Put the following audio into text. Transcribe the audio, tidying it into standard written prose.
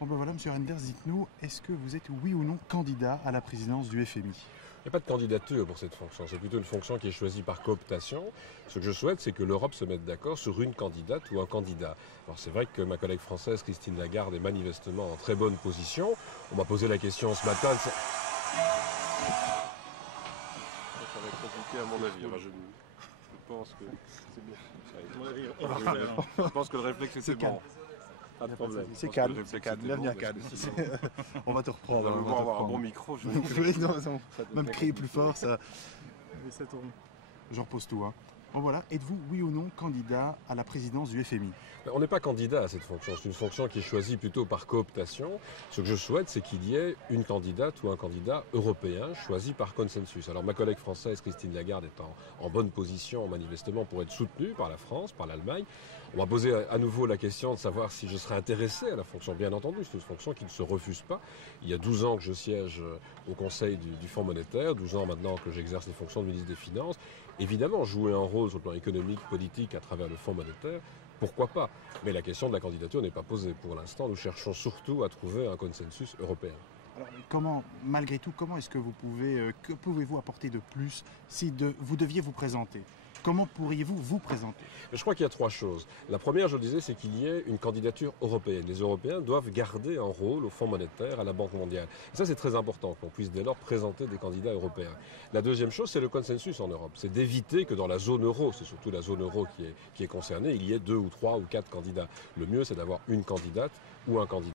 Bon ben voilà, Monsieur Renders, dites-nous, est-ce que vous êtes oui ou non candidat à la présidence du FMI? Il n'y a pas de candidature pour cette fonction, c'est plutôt une fonction qui est choisie par cooptation. Ce que je souhaite, c'est que l'Europe se mette d'accord sur une candidate ou un candidat. Alors c'est vrai que ma collègue française, Christine Lagarde, est manifestement en très bonne position. On m'a posé la question ce matin. Ça va être compliqué à mon avis. Enfin, je pense que c'est bien. Je pense que le réflexe était bon. Pas de problème. C'est calme, c'est calme, bienvenue à Cannes. On va te reprendre. On va avoir un bon micro. Même crier plus fort, ça tourne. Je repose tout. Bon voilà, êtes-vous oui ou non candidat à la présidence du FMI? On n'est pas candidat à cette fonction, c'est une fonction qui est choisie plutôt par cooptation. Ce que je souhaite, c'est qu'il y ait une candidate ou un candidat européen choisi par consensus. Alors ma collègue française, Christine Lagarde, est en bonne position manifestement pour être soutenue par la France, par l'Allemagne. On m'a posé à nouveau la question de savoir si je serais intéressé à la fonction. Bien entendu, c'est une fonction qui ne se refuse pas. Il y a 12 ans que je siège au Conseil du Fonds monétaire, 12 ans maintenant que j'exerce les fonctions de ministre des Finances. Évidemment, jouer un rôle sur le plan économique, politique à travers le Fonds monétaire, pourquoi pas? Mais la question de la candidature n'est pas posée. Pour l'instant, nous cherchons surtout à trouver un consensus européen. Alors, malgré tout, comment est-ce que que pouvez-vous apporter de plus si vous deviez vous présenter? Comment pourriez-vous vous présenter? Je crois qu'il y a trois choses. La première, je le disais, c'est qu'il y ait une candidature européenne. Les Européens doivent garder un rôle au Fonds monétaire, à la Banque mondiale. Et ça, c'est très important qu'on puisse dès lors présenter des candidats européens. La deuxième chose, c'est le consensus en Europe. C'est d'éviter que dans la zone euro, c'est surtout la zone euro qui est concernée, il y ait 2 ou 3 ou 4 candidats. Le mieux, c'est d'avoir une candidate ou un candidat.